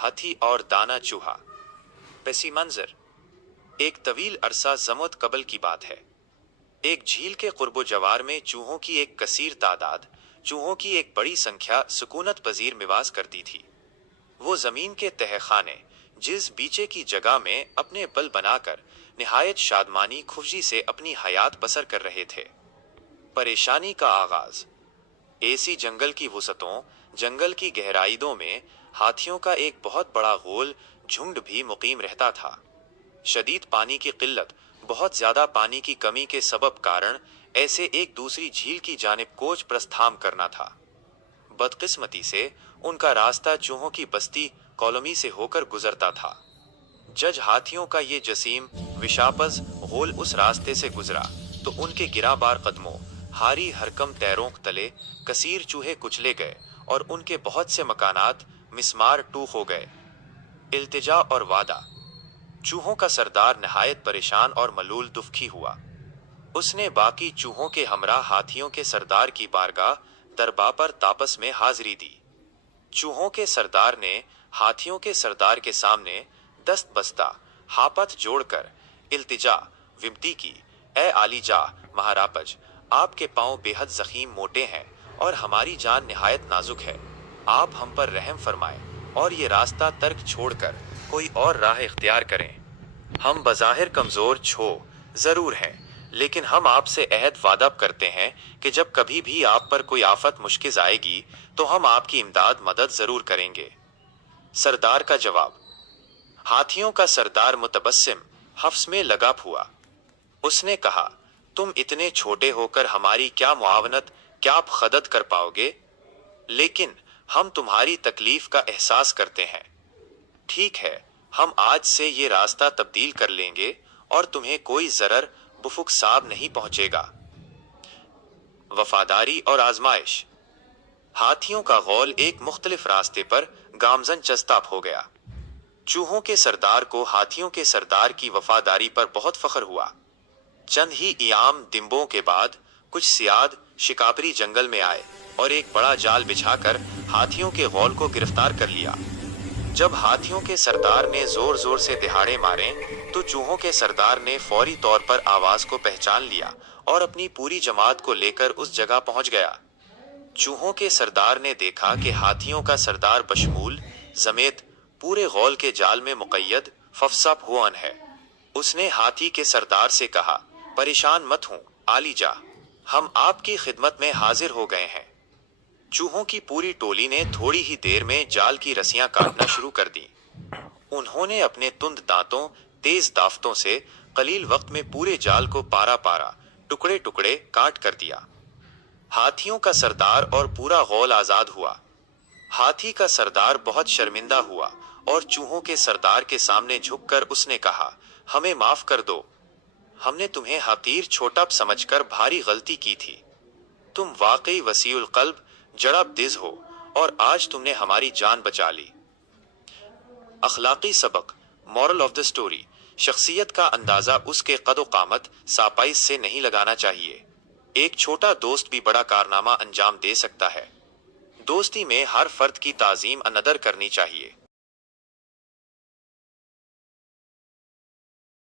हाथी और दाना चूहा। पेशी मंजर। एक तवील अरसा ज़मत कबल की बात है। एक झील के कुर्बो जवार में चूहों की एक कसीर तादाद, चूहों की एक बड़ी संख्या सुकूनत पजीर निवास करती थी। वो जमीन के तहखाने जिस बीचे की जगह में अपने बल बनाकर निहायत शादमानी खुशी से अपनी हयात बसर कर रहे थे। परेशानी का आगाज। ऐसी जंगल की वसतों, जंगल की गहराइयों में हाथियों का एक बहुत बड़ा गोल झुंड भी मुकीम रहता था। शदीद पानी की किल्लत, बहुत ज्यादा पानी की कमी के सबब कारण ऐसे एक दूसरी झील की जानिब कोच प्रस्थान करना था। बदकिस्मती से उनका रास्ता चूहों की बस्ती कॉलोनी से होकर गुजरता था। जज हाथियों का ये जसीम विशापज गोल उस रास्ते से गुजरा तो उनके गिराबार कदमों, हारी हरकम तैरों तले कसीर चूहे कुचले गए और उनके बहुत से मकानात मिस्मार टूक हो गए। इल्तिजा और वादा। चूहों का सरदार नहायत परेशान और मलूल दुखी हुआ। उसने बाकी चूहों के हमरा हाथियों के सरदार की बारगाह दरबार पर तापस में हाजिरी दी। चूहों के सरदार ने हाथियों के सरदार के सामने दस्त बस्ता हापत जोड़कर इल्तिजा विनती की, ए आलीजा महारापज, आपके पांव बेहद जख्म मोटे हैं और हमारी जान निहायत नाजुक है। आप हम पर रहम फरमाएं और ये रास्ता तर्क छोड़कर कोई और राह इख्तियार करें। हम बज़ाहिर कमजोर छो जरूर हैं, लेकिन हम आपसे अहद वादा करते हैं कि जब कभी भी आप पर कोई आफत मुश्किल आएगी तो हम आपकी इमदाद मदद जरूर करेंगे। सरदार का जवाब। हाथियों का सरदार मुतबस्सिम हफ्स में लगा हुआ। उसने कहा, तुम इतने छोटे होकर हमारी क्या मुआवनत, क्या आप खदद कर पाओगे? लेकिन हम तुम्हारी तकलीफ का एहसास करते हैं। ठीक है, हम आज से ये रास्ता तब्दील कर लेंगे और तुम्हें कोई जरर बुफुक साब नहीं पहुंचेगा। वफादारी और आजमाइश। हाथियों का गौल एक मुख्तलिफ रास्ते पर गामजन चस्ताप हो गया। चूहों के सरदार को हाथियों के सरदार की वफादारी पर बहुत फख्र हुआ। चंद ही इयाम दिनों के बाद कुछ सियाद शिकारी जंगल में आए और एक बड़ा जाल बिछाकर हाथियों के गौल को गिरफ्तार कर लिया। जब हाथियों के सरदार ने जोर जोर से दिहाड़े मारे तो चूहों के सरदार ने फौरी तौर पर आवाज को पहचान लिया और अपनी पूरी जमात को लेकर उस जगह पहुंच गया। चूहों के सरदार ने देखा कि हाथियों का सरदार बशमूल जमेत पूरे गौल के जाल में मुक़य्यद फफसाप हुआन है। उसने हाथी के सरदार से कहा, परेशान मत हूं आलीजा, हम आपकी खिदमत में हाजिर हो गए हैं। चूहों की पूरी टोली ने थोड़ी ही देर में जाल की रस्सियां काटना शुरू कर दी। उन्होंने अपने तुंद दांतों, तेज दाफ्तों से कलील वक्त में पूरे जाल को पारा पारा टुकड़े टुकड़े काट कर दिया। हाथियों का सरदार और पूरा गौल आजाद हुआ। हाथी का सरदार बहुत शर्मिंदा हुआ और चूहों के सरदार के सामने झुककर उसने कहा, हमें माफ कर दो, हमने तुम्हें हकीर छोटा समझकर भारी गलती की थी। तुम वाकई वसीउल कल्ब जड़ब दिज हो और आज तुमने हमारी जान बचा ली। अखलाकी सबक। Moral of the story. शख्सियत का अंदाजा उसके कदो कामत सापाइस से नहीं लगाना चाहिए। एक छोटा दोस्त भी बड़ा कारनामा अंजाम दे सकता है। दोस्ती में हर फर्द की ताजीम अनदर करनी चाहिए।